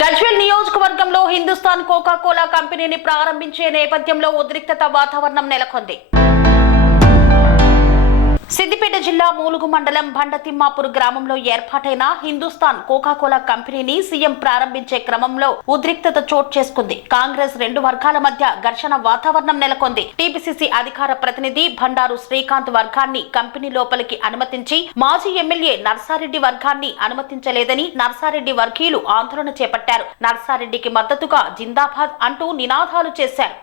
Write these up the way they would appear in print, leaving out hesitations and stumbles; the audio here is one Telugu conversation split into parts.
గజ్వేల్ నియోజకవర్గంలో హిందుస్థాన్ కోకా కోలా కంపెనీని ప్రారంభించే నేపథ్యంలో ఉద్రిక్తత వాతావరణం నెలకొంది. సిద్దిపేట జిల్లా మూలుగు మండలం బండతిమ్మాపూర్ గ్రామంలో ఏర్పాటైన హిందుస్థాన్ కోకా కోలా కంపెనీని సీఎం ప్రారంభించే క్రమంలో ఉద్రిక్తత చోటు చేసుకుంది. కాంగ్రెస్ రెండు వర్గాల మధ్య ఘర్షణ వాతావరణం నెలకొంది. టీపీసీసీ అధికార ప్రతినిధి బండారు శ్రీకాంత్ వర్గాన్ని కంపెనీ లోపలికి అనుమతించి మాజీ ఎమ్మెల్యే నర్సారెడ్డి వర్గాన్ని అనుమతించలేదని నర్సారెడ్డి వర్గీయులు ఆందోళన చేపట్టారు. నర్సారెడ్డికి మద్దతుగా జిందాబాద్ అంటూ నినాదాలు చేశారు.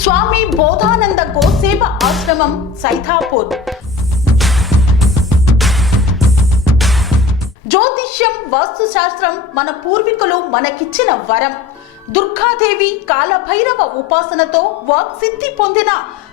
స్వామి బోధానంద గోసేవ ఆశ్రమం సైథాపూర్. జ్యోతిష్యం, వాస్తుశాస్త్రం మన పూర్వీకులు మనకిచ్చిన వరం. దుర్గాదేవి, కాలభైరవ ఉపాసనతో వాక్సిద్ధి పొందిన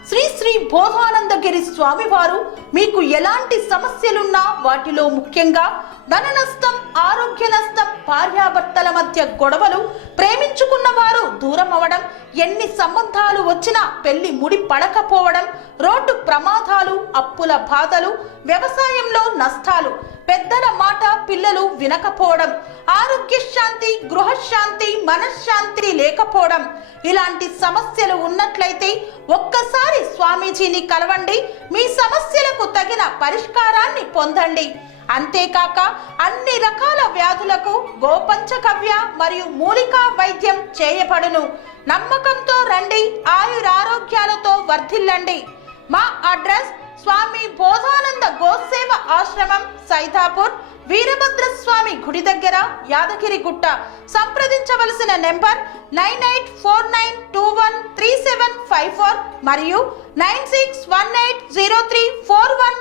శ్రీ శ్రీ బోధానందగిరి స్వామివారు మీకు ఎలాంటి సమస్యలున్నా, వాటిలో ముఖ్యంగా ధన నష్టం, ఆరోగ్య నష్టం, భార్యాభర్తల మధ్య గొడవలు, ప్రేమించుకున్న వారు దూరం అవడం, ఎన్ని సంబంధాలు వచ్చినా పెళ్లి ముడి పడకపోవడం, రోడ్డు ప్రమాదాలు, అప్పుల బాధలు, వ్యవసాయంలో నష్టాలు, పెద్దల మాట పిల్లలు వినకపోవడం, ఆరోగ్య శాంతి, గృహశాంతి, మనశ్శాంతి లేకపోవడం, ఇలాంటి సమస్యలు ఉన్నట్లయితే ఒక్కసారి స్వామీజీని కలవండి. మీ సమస్యలకు తగిన పరిష్కారాన్ని పొందండి. అంతేకాక అన్ని రకాల వ్యాధులకు గోపంచకవ్య మరియు మూలికా వైద్యం చేయబడును. నమ్మకంతో రండి, ఆయురారోగ్యాలతో వర్ధిల్లండి. మా అడ్రస్ స్వామి బోధానంద గోసేవ ఆశ్రమం సైథాపూర్, వీరభద్రస్వామి గుడి దగ్గర, యాదగిరిగుట్ట. సంప్రదించవలసిన నెంబర్ 9849213754 మరియు 96180341